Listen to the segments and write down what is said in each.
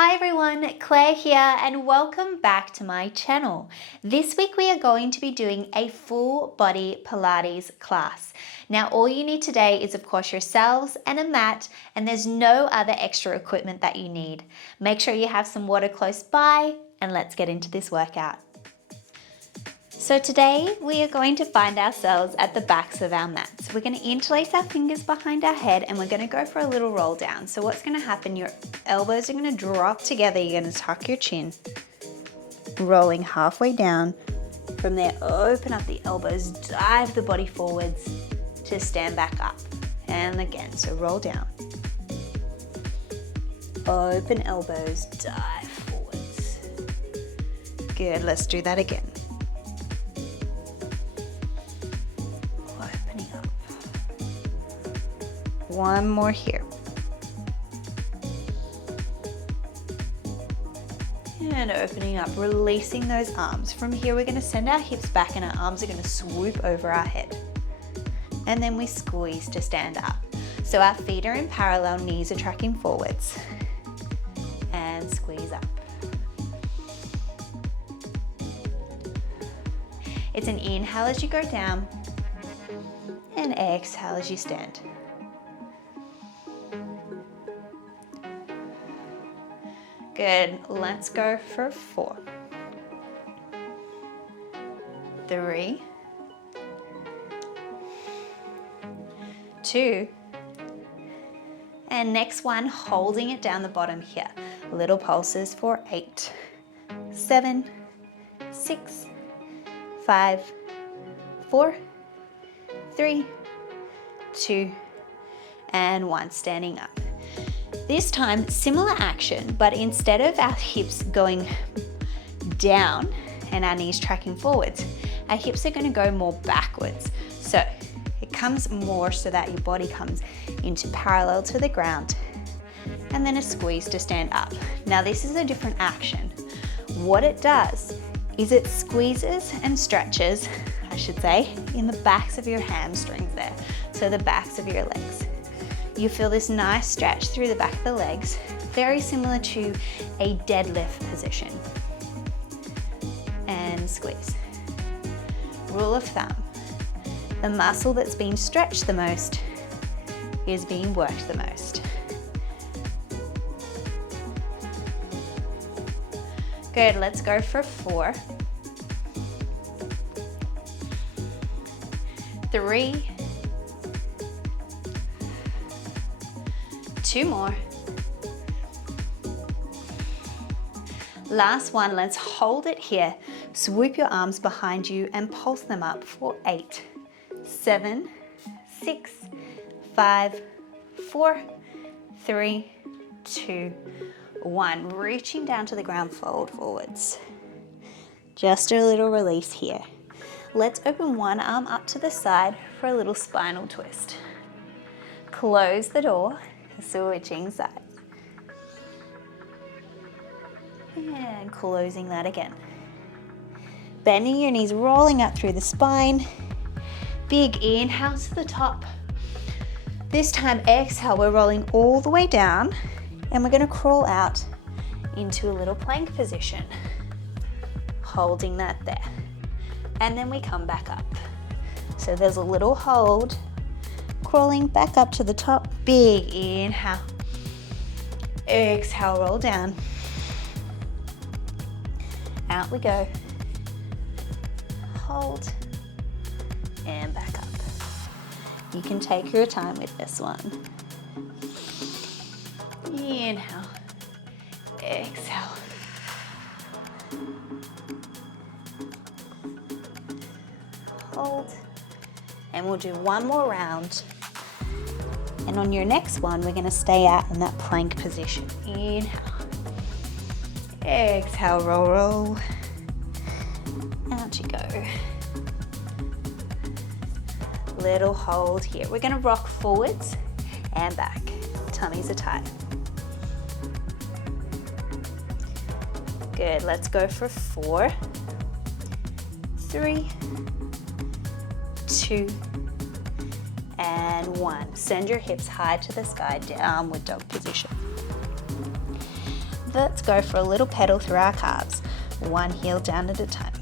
Hi everyone, Claire here and welcome back to my channel. This week we are going to be doing a full body Pilates class. Now all you need today is of course yourselves and a mat, and there's no other extra equipment that you need. Make sure you have some water close by and let's get into this workout. So today we are going to find ourselves at the backs of our mats. We're going to interlace our fingers behind our head and we're going to go for a little roll down. So what's going to happen, your elbows are going to drop together, you're going to tuck your chin, rolling halfway down. From there, open up the elbows, dive the body forwards to stand back up. And again, so roll down. Open elbows, dive forwards. Good, let's do that again. One more here. And opening up, releasing those arms. From here, we're going to send our hips back and our arms are going to swoop over our head. And then we squeeze to stand up. So our feet are in parallel, knees are tracking forwards. And squeeze up. It's an inhale as you go down and exhale as you stand. Good, let's go for 4, 3, 2, and next one, holding it down the bottom here. Little pulses for 8, 7, 6, 5, 4, 3, 2, and 1, standing up. This time, similar action, but instead of our hips going down and our knees tracking forwards, our hips are going to go more backwards. So it comes more so that your body comes into parallel to the ground, and then a squeeze to stand up. Now this is a different action. What it does is it squeezes and stretches, I should say, in the backs of your hamstrings there, so the backs of your legs. You feel this nice stretch through the back of the legs, very similar to a deadlift position. And squeeze. Rule of thumb, the muscle that's being stretched the most is being worked the most. Good, let's go for 4, 3, 2 more. Last one, let's hold it here. Swoop your arms behind you and pulse them up for 8, 7, 6, 5, 4, 3, 2, 1. Reaching down to the ground, fold forwards. Just a little release here. Let's open one arm up to the side for a little spinal twist. Close the door. Switching sides. And closing that again. Bending your knees, rolling up through the spine. Big inhale to the top. This time, exhale, we're rolling all the way down and we're going to crawl out into a little plank position. Holding that there. And then we come back up. So there's a little hold. Crawling back up to the top, big inhale. Exhale, roll down. Out we go. Hold. And back up. You can take your time with this one. Inhale. Exhale. Hold. And we'll do one more round. And on your next one, we're going to stay out in that plank position. Inhale. Exhale, roll, roll. Out you go. Little hold here. We're going to rock forwards and back. Tummies are tight. Good. Let's go for 4, 3, 2, and 1. Send your hips high to the sky, downward dog position. Let's go for a little pedal through our calves, one heel down at a time.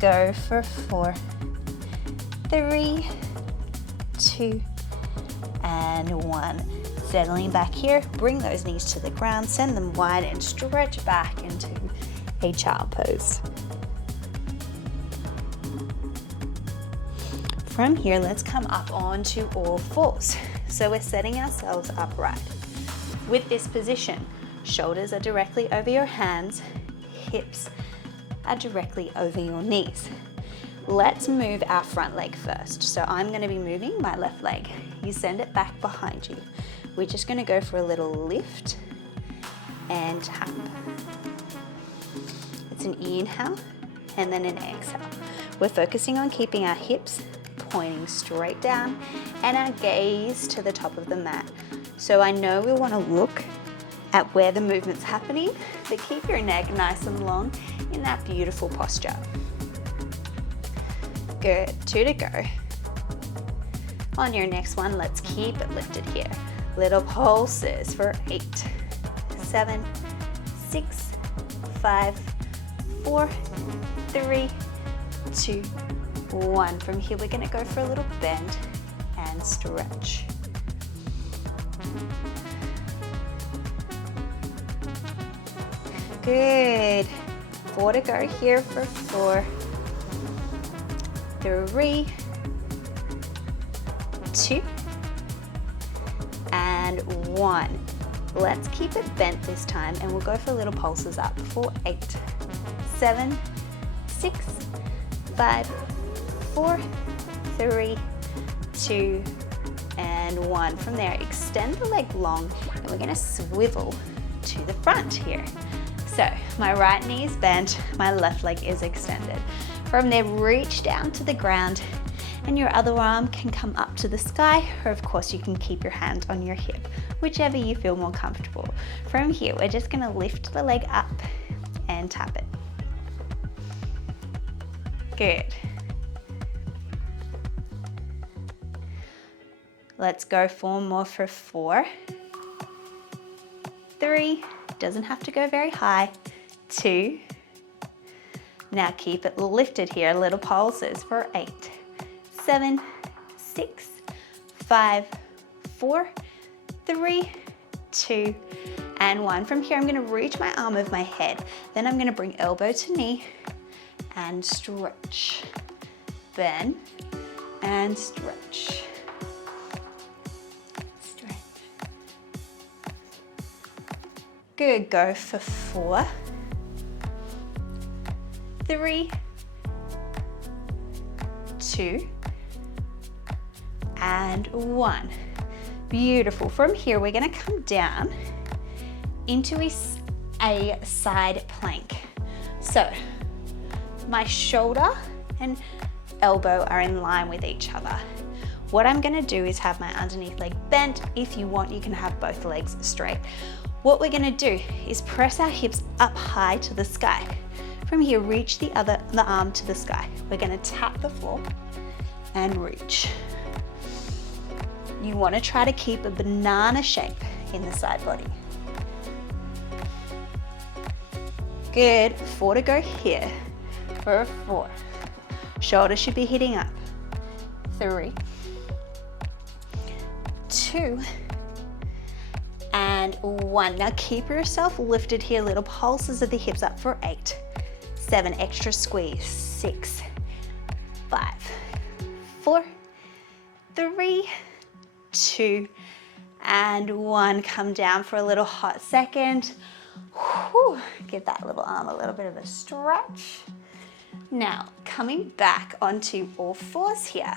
Go for 4, 3, 2, and 1. Settling back here, bring those knees to the ground, send them wide and stretch back into a child pose. From here, let's come up onto all fours. So we're setting ourselves upright. With this position, shoulders are directly over your hands, hips are directly over your knees. Let's move our front leg first. So I'm going to be moving my left leg. You send it back behind you. We're just going to go for a little lift and tap. It's an inhale and then an exhale. We're focusing on keeping our hips pointing straight down and our gaze to the top of the mat. So I know we want to look at where the movement's happening, but keep your neck nice and long in that beautiful posture. Good, 2 to go. On your next one, let's keep it lifted here. Little pulses for 8, 7, 6, 5, 4, 3, 2, 1. From here, we're going to go for a little bend and stretch. Good. 4 to go here for 4, 3, 2, and 1. Let's keep it bent this time and we'll go for little pulses up for 8, 7, 6, 5, 4, 3, 2, and 1. From there, extend the leg long and we're going to swivel to the front here. So my right knee is bent, my left leg is extended. From there, reach down to the ground and your other arm can come up to the sky, or of course you can keep your hand on your hip, whichever you feel more comfortable. From here, we're just going to lift the leg up and tap it. Good. Let's go 4 more for 4, 3, doesn't have to go very high, 2, now keep it lifted here, little pulses for 8, 7, 6, 5, 4, 3, 2, and 1. From here, I'm going to reach my arm over my head. Then I'm going to bring elbow to knee and stretch. Bend and stretch. Stretch. Good. Go for 4, 3, 2, and 1. Beautiful. From here, we're going to come down into a side plank. So my shoulder and elbow are in line with each other. What I'm going to do is have my underneath leg bent. If you want, you can have both legs straight. What we're going to do is press our hips up high to the sky. From here, reach the arm to the sky. We're going to tap the floor and reach. You want to try to keep a banana shape in the side body. Good. 4 to go here for 4. Shoulders should be hitting up. 3, 2, and 1. Now keep yourself lifted here. Little pulses of the hips up for 8, 7, extra squeeze, 6, 5, 4, 3, 2, and 1. Come down for a little hot second. Whew. Give that little arm a little bit of a stretch. Now, coming back onto all fours here.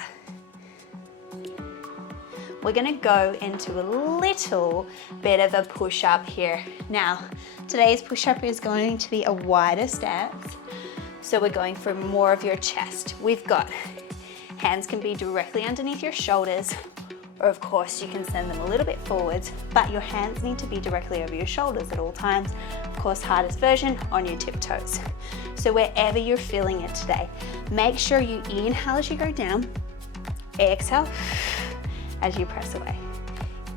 We're going to go into a little bit of a push-up here. Now, today's push-up is going to be a wider stance. So we're going for more of your chest. We've got hands can be directly underneath your shoulders, or of course you can send them a little bit forwards, but your hands need to be directly over your shoulders at all times. Of course, hardest version on your tiptoes. So wherever you're feeling it today, make sure you inhale as you go down, exhale as you press away.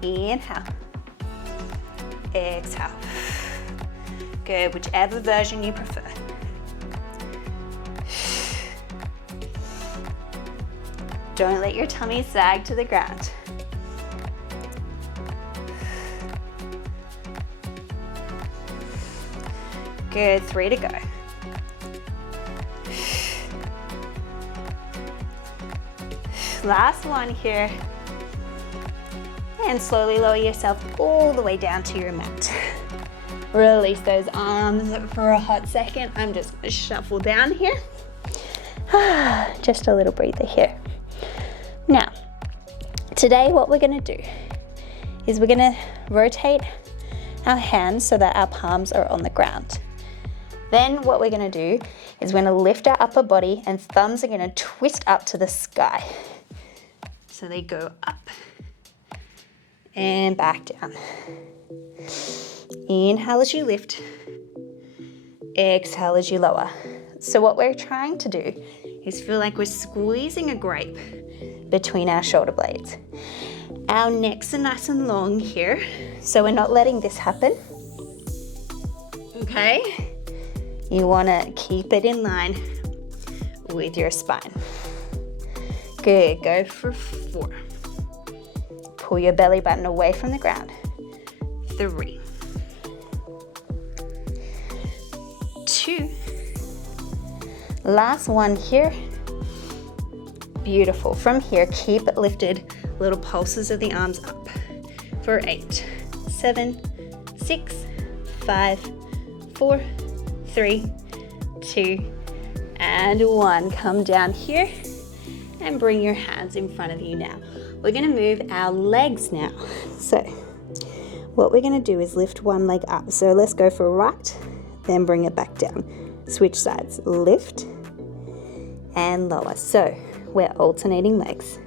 Inhale, exhale. Good, whichever version you prefer. Don't let your tummy sag to the ground. Good, 3 to go. Last one here. And slowly lower yourself all the way down to your mat. Release those arms for a hot second. I'm just gonna shuffle down here. Just a little breather here. Now, today what we're gonna do is we're gonna rotate our hands so that our palms are on the ground. Then what we're gonna do is we're gonna lift our upper body and thumbs are gonna twist up to the sky. So they go up and back down. Inhale as you lift, exhale as you lower. So what we're trying to do is feel like we're squeezing a grape between our shoulder blades. Our necks are nice and long here, so we're not letting this happen. Okay? You wanna keep it in line with your spine. Good, go for 4. Pull your belly button away from the ground. 3. 2. Last one here. Beautiful. From here, keep it lifted. Little pulses of the arms up. For 8, 7, 6, 5, 4, 3, 2, and 1. Come down here and bring your hands in front of you now. We're gonna move our legs now. So what we're gonna do is lift one leg up. So let's go for right, then bring it back down. Switch sides, lift and lower. So we're alternating legs.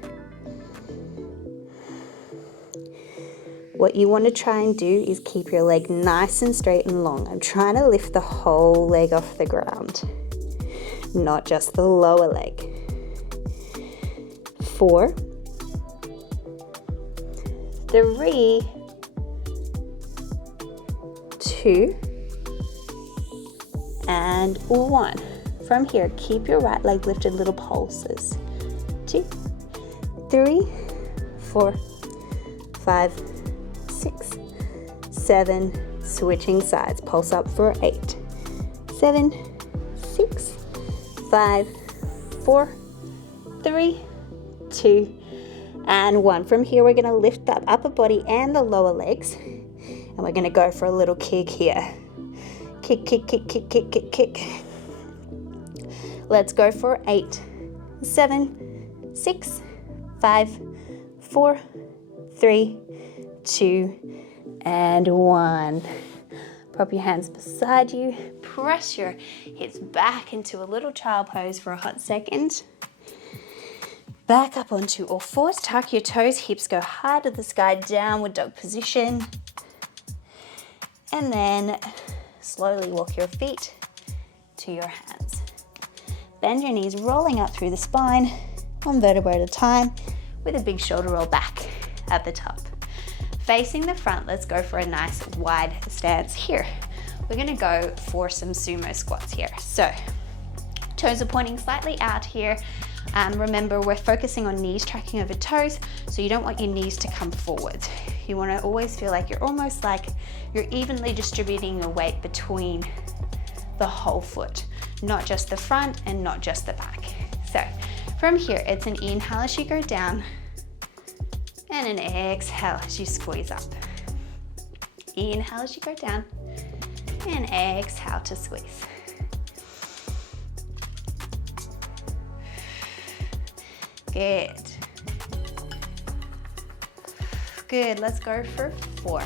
What you want to try and do is keep your leg nice and straight and long. I'm trying to lift the whole leg off the ground, not just the lower leg. 4, 3, 2, and 1. From here, keep your right leg lifted, little pulses. 2, 3, 4, 5, 6, 7, switching sides. Pulse up for 8, 7, 6, 5, 4, 3, 2, and 1. From here, we're gonna lift that upper body and the lower legs, and we're gonna go for a little kick here. Kick, kick, kick, kick, kick, kick, kick. Let's go for 8, 7, 6, 5, 4, 3, 2, and 1. Prop your hands beside you. Press your hips back into a little child pose for a hot second. Back up onto all fours. Tuck your toes. Hips go high to the sky. Downward dog position. And then slowly walk your feet to your hands. Bend your knees, rolling up through the spine, one vertebra at a time, with a big shoulder roll back at the top. Facing the front, let's go for a nice wide stance here. We're gonna go for some sumo squats here. So, toes are pointing slightly out here. Remember, we're focusing on knees tracking over toes, so you don't want your knees to come forward. You wanna always feel like you're almost like you're evenly distributing your weight between the whole foot, not just the front and not just the back. So, from here, it's an inhale as you go down, and an exhale as you squeeze up. Inhale as you go down, and exhale to squeeze. Good. Good, let's go for 4.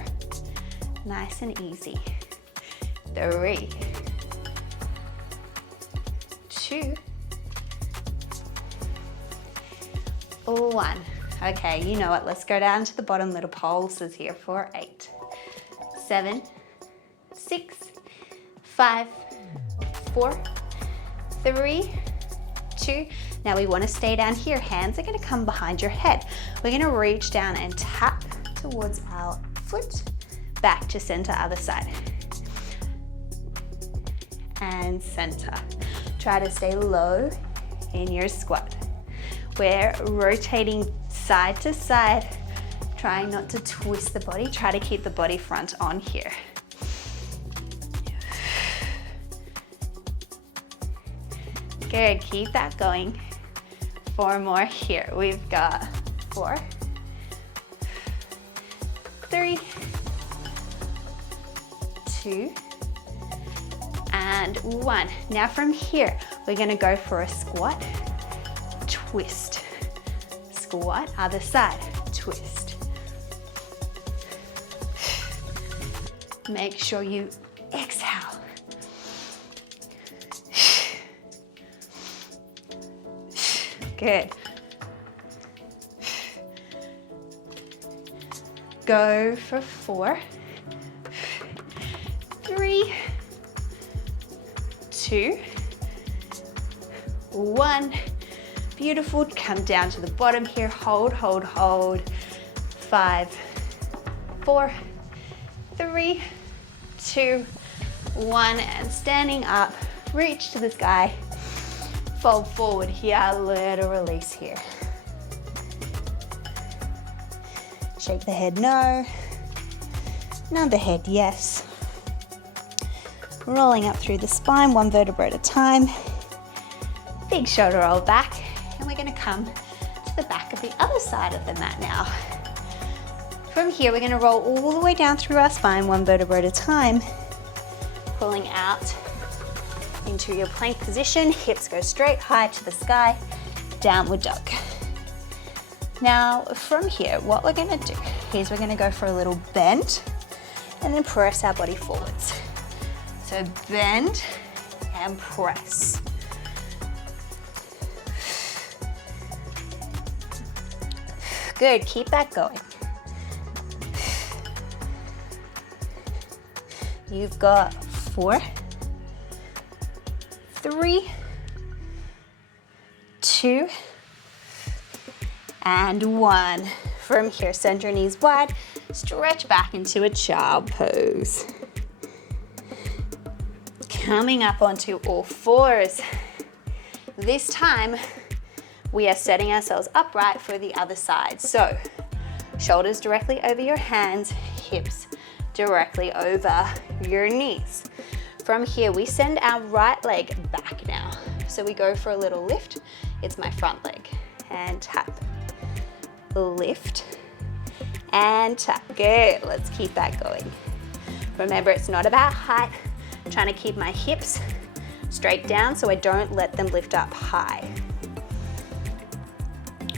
Nice and easy. 3, 2, 1. Okay, you know what, let's go down to the bottom, little pulses here for 8, 7, 6, 5, 4, 3, 2. Now we want to stay down here. Hands are going to come behind your head. We're going to reach down and tap towards our foot, back to center, other side. And center. Try to stay low in your squat. We're rotating side to side, trying not to twist the body. Try to keep the body front on here. Good, keep that going. 4 more here. We've got 4, 3, 2, and 1. Now from here, we're gonna go for a squat, twist. Squat, other side, twist. Make sure you exhale. Good. Go for 4, 3, 2, 1. Beautiful. Come down to the bottom here. Hold, hold, hold. 5, 4, 3, 2, 1. And standing up, reach to the sky. Fold forward here, little release here. Shake the head no. Nod the head yes. Rolling up through the spine, 1 vertebra at a time. Big shoulder roll back. And we're gonna come to the back of the other side of the mat now. From here, we're gonna roll all the way down through our spine, 1 vertebra at a time. Pulling out into your plank position, hips go straight high to the sky, downward dog. Now from here, what we're gonna do is we're gonna go for a little bend and then press our body forwards. So bend and press. Good, keep that going. You've got 4, 3, 2, and 1. From here, send your knees wide, stretch back into a child pose. Coming up onto all 4s. This time, we are setting ourselves upright for the other side. So, shoulders directly over your hands, hips directly over your knees. From here, we send our right leg back now. So we go for a little lift. It's my front leg. And tap. Lift. And tap. Good. Let's keep that going. Remember, it's not about height. I'm trying to keep my hips straight down so I don't let them lift up high.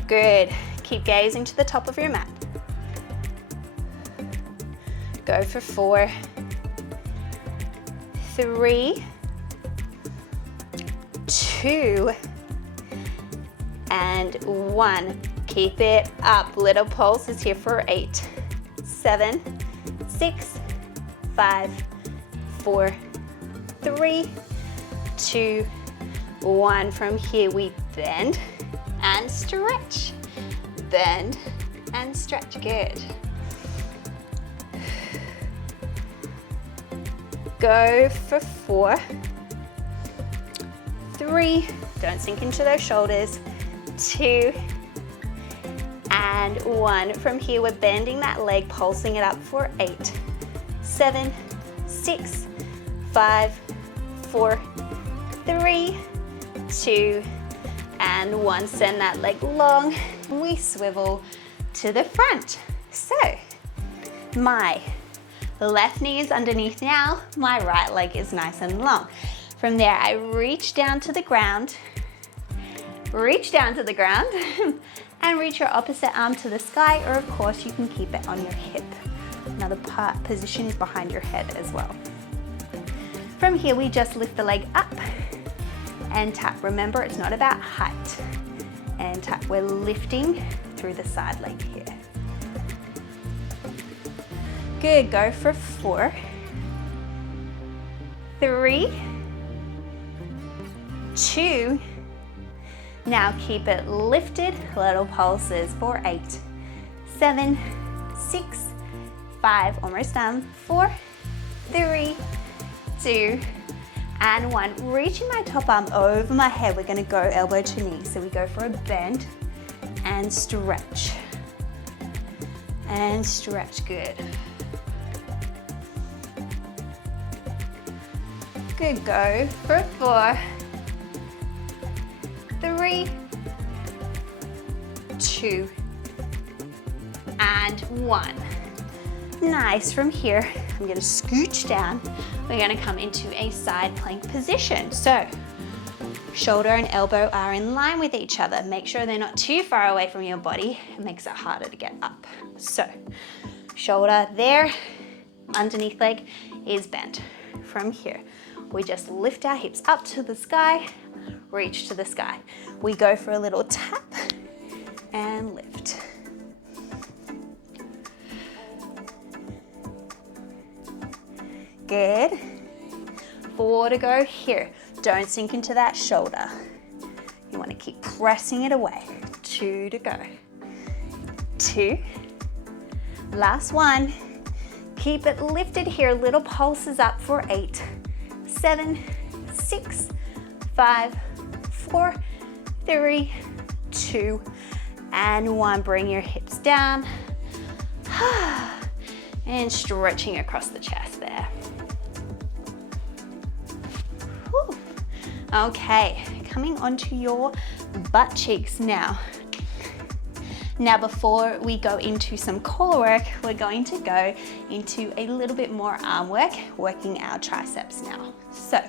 Good. Keep gazing to the top of your mat. Go for 4, 3, 2, and 1. Keep it up. Little pulses here for 8, 7, 6, 5, 4, 3, 2, 1. From here, we bend and stretch. Bend and stretch. Good. Go for 4, 3, don't sink into those shoulders, 2, and 1. From here, we're bending that leg, pulsing it up for 8, 7, 6, 5, 4, 3, 2, and 1. Send that leg long. We swivel to the front. So, my left knee is underneath now. My right leg is nice and long. From there, I reach down to the ground, and reach your opposite arm to the sky, or of course, you can keep it on your hip. Another position is behind your head as well. From here, we just lift the leg up and tap. Remember, it's not about height. And tap. We're lifting through the side leg here. Good. Go for 4, 3, 2. Now keep it lifted. Little pulses for 8, 7, 6, 5, almost done. 4, 3, 2, and 1. Reaching my top arm over my head, we're gonna go elbow to knee. So we go for a bend and stretch. And stretch, good. Good, go for 4, 3, 2, and 1. Nice. From here, I'm gonna scooch down. We're gonna come into a side plank position. So, shoulder and elbow are in line with each other. Make sure they're not too far away from your body. It makes it harder to get up. So, shoulder there, underneath leg is bent. From here, we just lift our hips up to the sky, reach to the sky. We go for a little tap and lift. Good. 4 to go here. Don't sink into that shoulder. You want to keep pressing it away. 2 to go. 2. Last 1. Keep it lifted here. Little pulses up for 8, 7, 6, 5, 4, 3, 2, and 1. Bring your hips down. And stretching across the chest there. Whew. Okay, coming onto your butt cheeks now. Now before we go into some core work, we're going to go into a little bit more arm work, working our triceps now. So,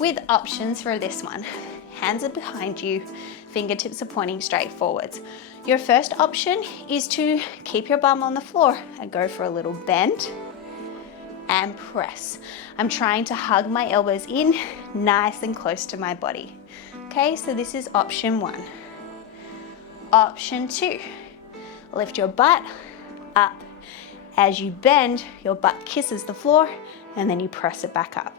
with options for this one, hands are behind you, fingertips are pointing straight forwards. Your first option is to keep your bum on the floor and go for a little bend and press. I'm trying to hug my elbows in, nice and close to my body. Okay, so this is option 1. Option 2, lift your butt up. As you bend, your butt kisses the floor and then you press it back up.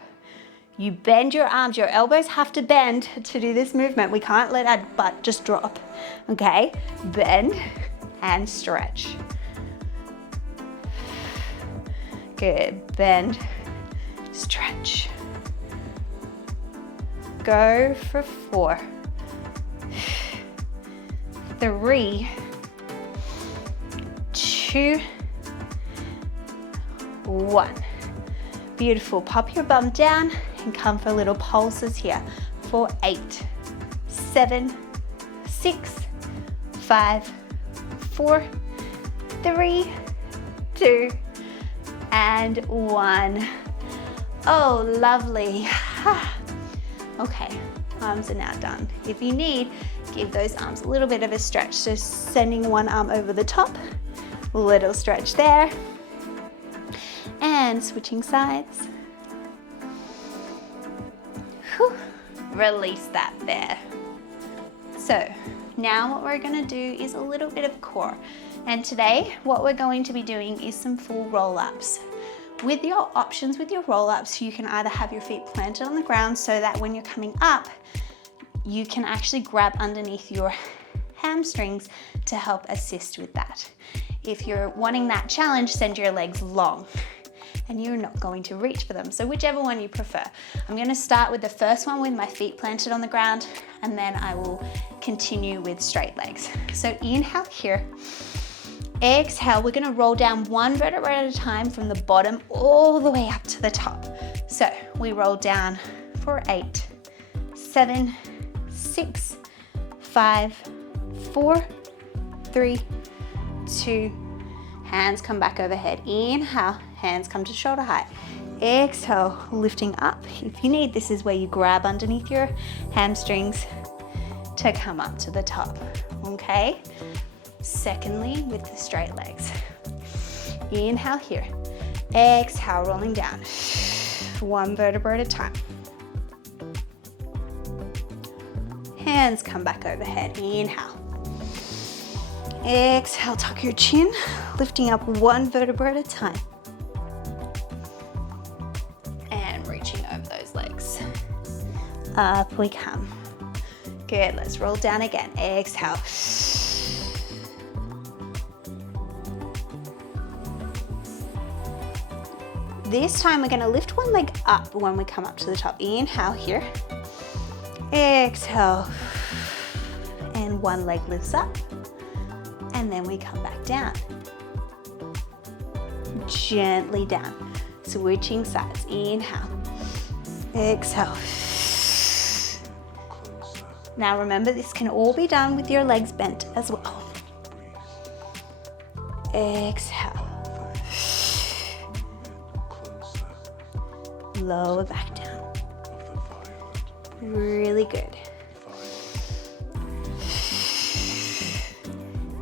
You bend your arms, your elbows have to bend to do this movement. We can't let our butt just drop, okay? Bend and stretch. Good, bend, stretch. Go for 4, 3, 2, 1. Beautiful. Pop your bum down and come for little pulses here for 8, 7, 6, 5, 4, 3, 2, and 1. Oh, lovely. Okay, arms are now done. If you need, give those arms a little bit of a stretch. So sending one arm over the top, little stretch there. And switching sides. Whew. Release that there. So now what we're going to do is a little bit of core. And today what we're going to be doing is some full roll-ups. With your options, with your roll-ups, you can either have your feet planted on the ground so that when you're coming up, you can actually grab underneath your hamstrings to help assist with that. If you're wanting that challenge, send your legs long and you're not going to reach for them. So whichever one you prefer. I'm going to start with the first one with my feet planted on the ground, and then I will continue with straight legs. So inhale here. Exhale, we're gonna roll down one vertebra at a time from the bottom all the way up to the top. So we roll down for 8, 7, 6, 5, 4, 3, 2, hands come back overhead. Inhale, hands come to shoulder height. Exhale, lifting up. If you need, this is where you grab underneath your hamstrings to come up to the top, okay? Secondly, with the straight legs. Inhale here. Exhale, rolling down. One vertebra at a time. Hands come back overhead. Inhale. Exhale, tuck your chin, lifting up one vertebra at a time. And reaching over those legs. Up we come. Good, let's roll down again. Exhale. This time we're gonna lift one leg up when we come up to the top. Inhale here. Exhale. And one leg lifts up. And then we come back down. Gently down. Switching sides. Inhale. Exhale. Now remember, this can all be done with your legs bent as well. Exhale. Lower back down. Really good.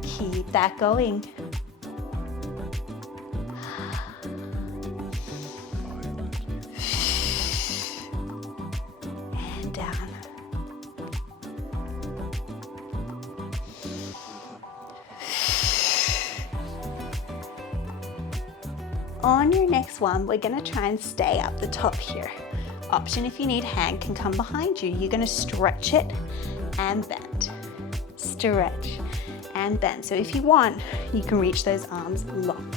Keep that going. And down. On your next one, we're gonna try and stay up the top here. Option if you need, hand can come behind you. You're gonna stretch it and bend. Stretch and bend. So if you want, you can reach those arms long.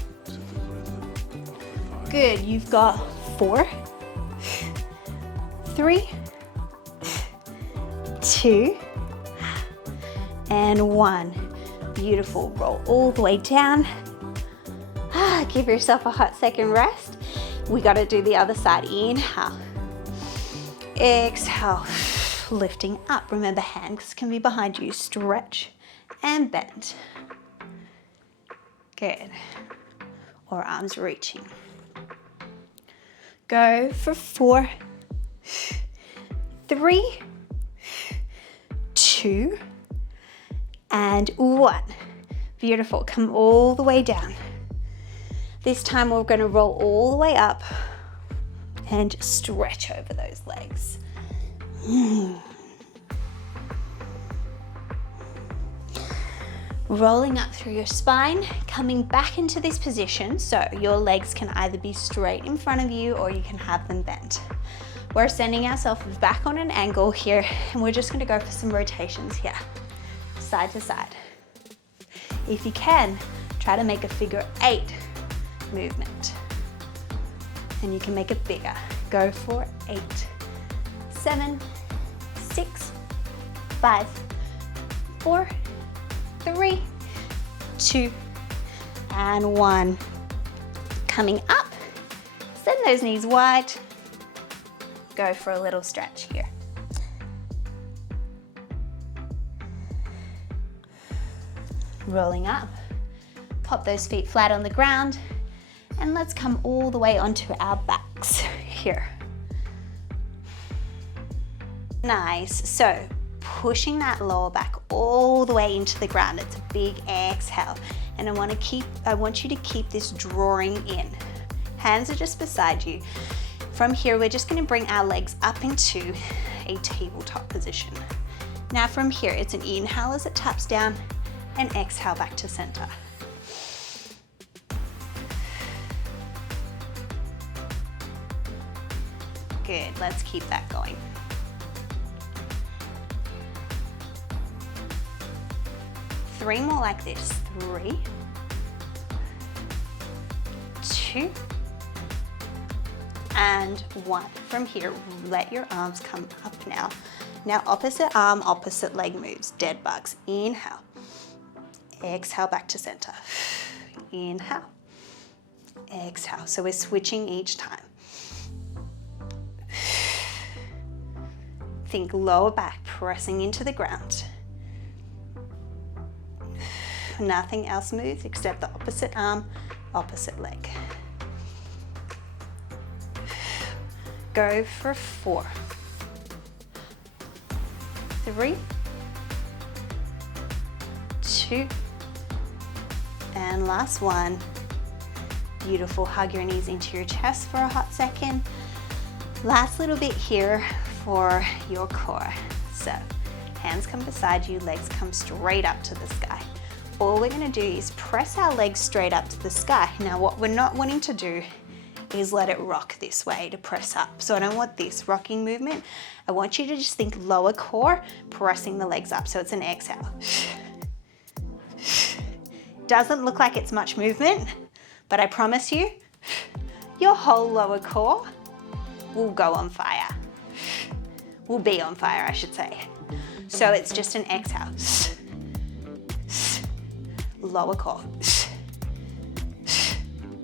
Good, you've got 4, 3, 2, and 1. Beautiful, roll all the way down. Give yourself a hot second rest. We got to do the other side. Inhale. Exhale. Lifting up. Remember, hands can be behind you. Stretch and bend. Good. Or arms reaching. Go for 4, 3, 2, and 1. Beautiful. Come all the way down. This time we're going to roll all the way up and stretch over those legs. Rolling up through your spine, coming back into this position so your legs can either be straight in front of you or you can have them bent. We're sending ourselves back on an angle here, and we're just going to go for some rotations here, side to side. If you can, try to make a figure 8 movement, and you can make it bigger. Go for 8, 7, 6, 5, 4, 3, 2, and 1. Coming up, send those knees wide. Go for a little stretch here. Rolling up, pop those feet flat on the ground, and let's come all the way onto our backs here. Nice, so pushing that lower back all the way into the ground. It's a big exhale, and I want you to keep this drawing in. Hands are just beside you. From here, we're just going to bring our legs up into a tabletop position. Now from here, it's an inhale as it taps down, and exhale back to center. Good, let's keep that going. Three more like this. 3, 2, and 1. From here, let your arms come up now. Now opposite arm, opposite leg moves. Dead bugs. Inhale. Exhale back to center. Inhale. Exhale. So we're switching each time. Think lower back, pressing into the ground. Nothing else moves except the opposite arm, opposite leg. Go for 4, 3, 2, and last one. Beautiful, hug your knees into your chest for a hot second. Last little bit here for your core. So hands come beside you, legs come straight up to the sky. All we're gonna do is press our legs straight up to the sky. Now what we're not wanting to do is let it rock this way to press up. So I don't want this rocking movement. I want you to just think lower core, pressing the legs up. So it's an exhale. Doesn't look like it's much movement, but I promise you, your whole lower core will go on fire. Will be on fire, I should say. So it's just an exhale. Lower core.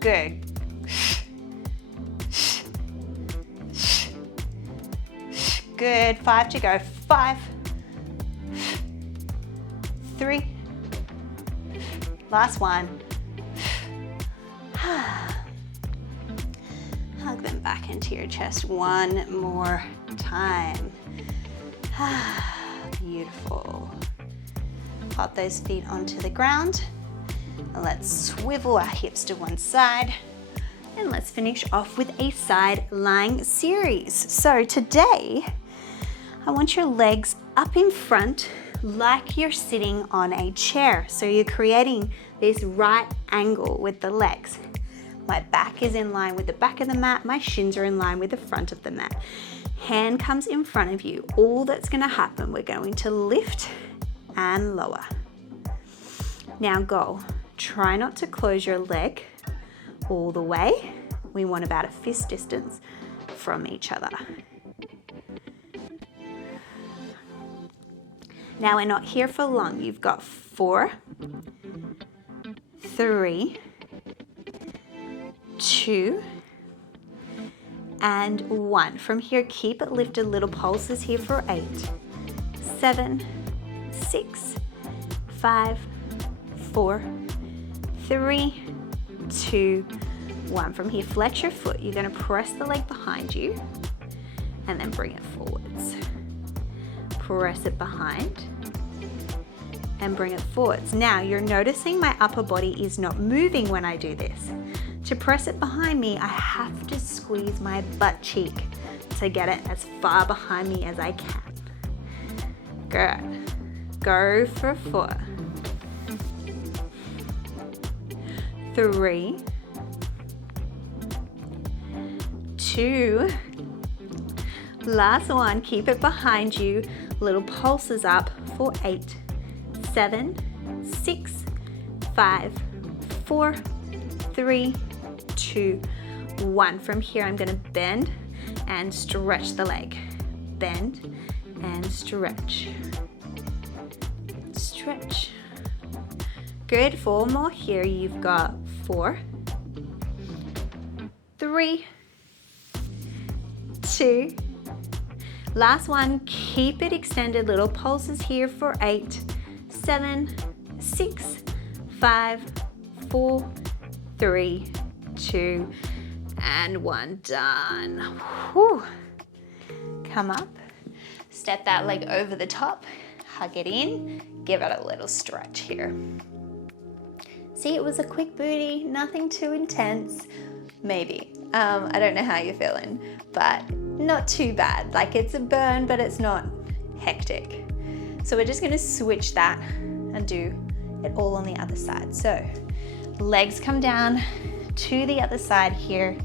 Good. Good. 5 to go. 5, 3. Last one. Hug them back into your chest one more time. Beautiful. Pop those feet onto the ground. And let's swivel our hips to one side. And let's finish off with a side lying series. So today, I want your legs up in front like you're sitting on a chair. So you're creating this right angle with the legs. My back is in line with the back of the mat. My shins are in line with the front of the mat. Hand comes in front of you. All that's going to happen, we're going to lift and lower. Now go. Try not to close your leg all the way. We want about a fist distance from each other. Now we're not here for long. You've got 4, 3, 2, and 1. From here, keep it lifted. Little pulses here for 8, 7, 6, 5, 4, 3, 2, 1. From here, flex your foot. You're going to press the leg behind you and then bring it forwards. Press it behind and bring it forwards. Now you're noticing my upper body is not moving when I do this. To press it behind me, I have to squeeze my butt cheek to get it as far behind me as I can. Good. Go for 4, 3, 2, last one. Keep it behind you. Little pulses up for 8, 7, 6, 5, 4, 3, 2, 1. From here, I'm going to bend and stretch the leg. Bend and stretch. Stretch. Good. 4 more here. You've got 4, 3, 2. Last one. Keep it extended. Little pulses here for 8, 7, 6, 5, 4, 3, 2, and 1. Done. Whew. Come up. Step that leg over the top. Hug it in. Give it a little stretch here. See, it was a quick booty. Nothing too intense. Maybe. I don't know how you're feeling, but not too bad. Like, it's a burn, but it's not hectic. So we're just going to switch that and do it all on the other side. So legs come down to the other side here.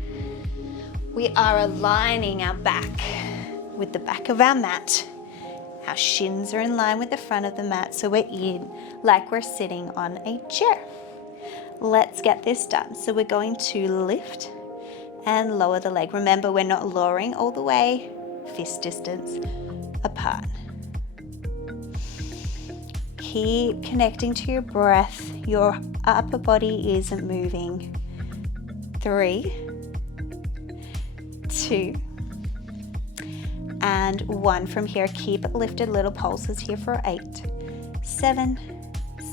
We are aligning our back with the back of our mat. Our shins are in line with the front of the mat, so we're in like we're sitting on a chair. Let's get this done. So we're going to lift and lower the leg. Remember, we're not lowering all the way, fist distance apart. Keep connecting to your breath. Your upper body isn't moving. 3, 2, and 1. From here, keep it lifted. Little pulses here for 8, 7,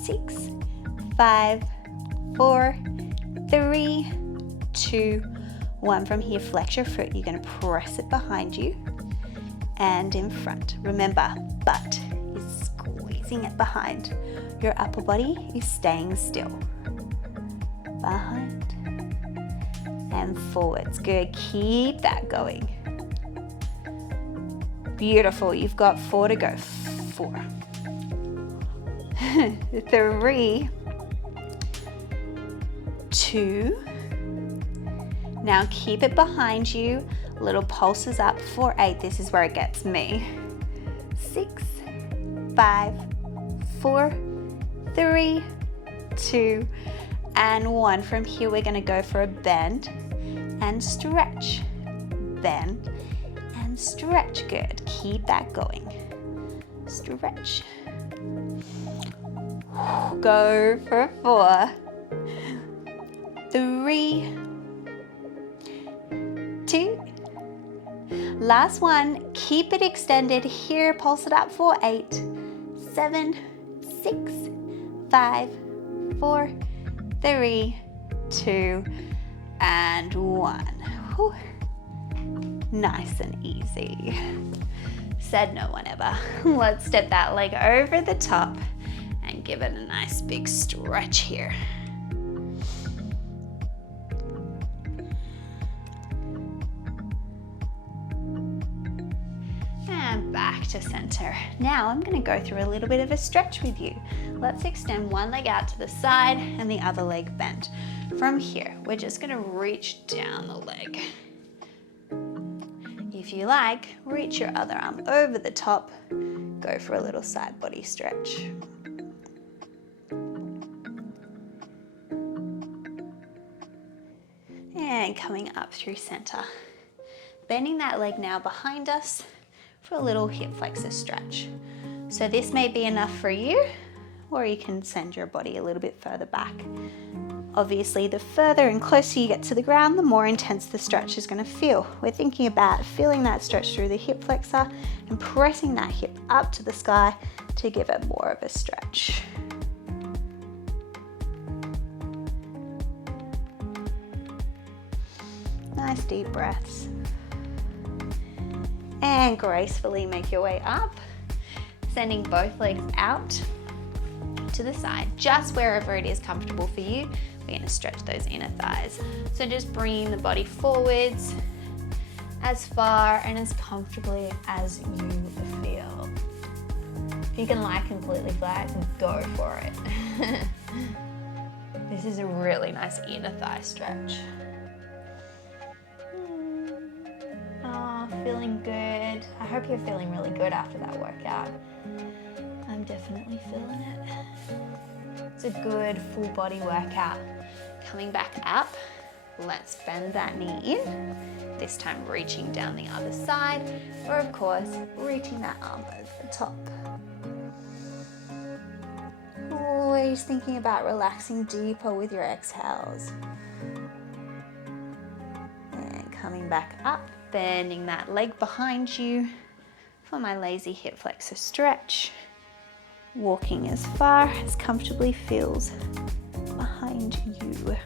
6, 5, 4, 3, 2, 1. From here, flex your foot. You're going to press it behind you and in front. Remember, butt is squeezing it behind. Your upper body is staying still. Behind and forwards. Good. Keep that going. Beautiful. You've got 4 to go. 4, 3, 2. Now keep it behind you. Little pulses up for 8. This is where it gets me. 6, 5, 4, 3, 2, and 1. From here, we're going to go for a bend and stretch. Bend and stretch. Good. Keep that going. Stretch. Go for 4, 3, 2. Last one. Keep it extended here. Pulse it up for 8, 7, 6, 5, 4, 3, 2, and 1. Whew. Nice and easy. Said no one ever. Let's step that leg over the top and give it a nice big stretch here. And back to center. Now I'm going to go through a little bit of a stretch with you. Let's extend one leg out to the side and the other leg bent. From here, we're just going to reach down the leg. If you like, reach your other arm over the top. Go for a little side body stretch. And coming up through center. Bending that leg now behind us for a little hip flexor stretch. So this may be enough for you, or you can send your body a little bit further back. Obviously, the further and closer you get to the ground, the more intense the stretch is going to feel. We're thinking about feeling that stretch through the hip flexor and pressing that hip up to the sky to give it more of a stretch. Nice deep breaths. And gracefully make your way up, sending both legs out to the side, just wherever it is comfortable for you. We're going to stretch those inner thighs. So just bringing the body forwards as far and as comfortably as you feel. If you can lie completely flat, go for it. This is a really nice inner thigh stretch. Oh, feeling good. I hope you're feeling really good after that workout. I'm definitely feeling it. It's a good full body workout. Coming back up, let's bend that knee in. This time reaching down the other side, or of course, reaching that arm over the top. Always thinking about relaxing deeper with your exhales. And coming back up, bending that leg behind you for my lazy hip flexor stretch. Walking as far as comfortably feels behind you.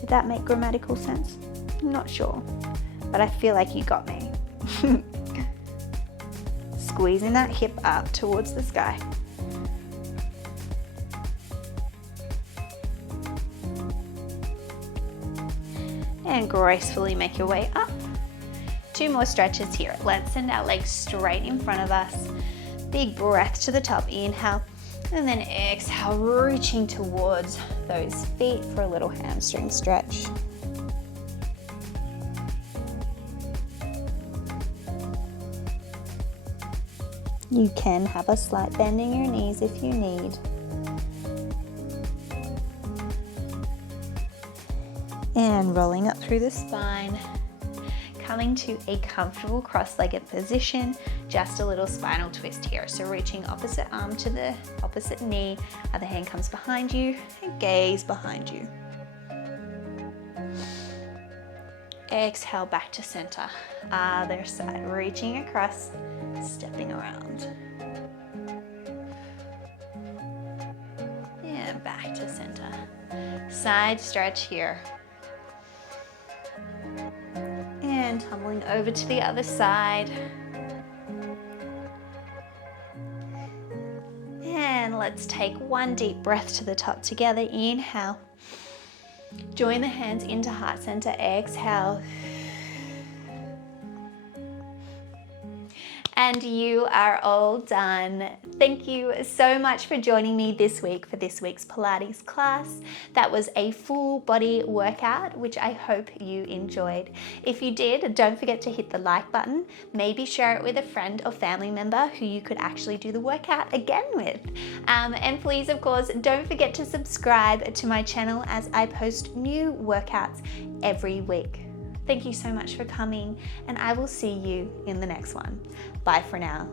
Did that make grammatical sense? Not sure, but I feel like you got me. Squeezing that hip up towards the sky. And gracefully make your way up. 2 more stretches here. Let's send our legs straight in front of us. Big breath to the top, inhale, and then exhale, reaching towards those feet for a little hamstring stretch. You can have a slight bend in your knees if you need. And rolling up through the spine, coming to a comfortable cross-legged position, just a little spinal twist here. So reaching opposite arm to the opposite knee, other hand comes behind you, and gaze behind you. Exhale back to center, other side, reaching across, stepping around. And back to center. Side stretch here. And tumbling over to the other side. And let's take one deep breath to the top together. Inhale. Join the hands into heart center. Exhale. And you are all done. Thank you so much for joining me this week for this week's Pilates class. That was a full body workout, which I hope you enjoyed. If you did, don't forget to hit the like button. Maybe share it with a friend or family member who you could actually do the workout again with. And please, of course, don't forget to subscribe to my channel as I post new workouts every week. Thank you so much for coming, and I will see you in the next one. Bye for now.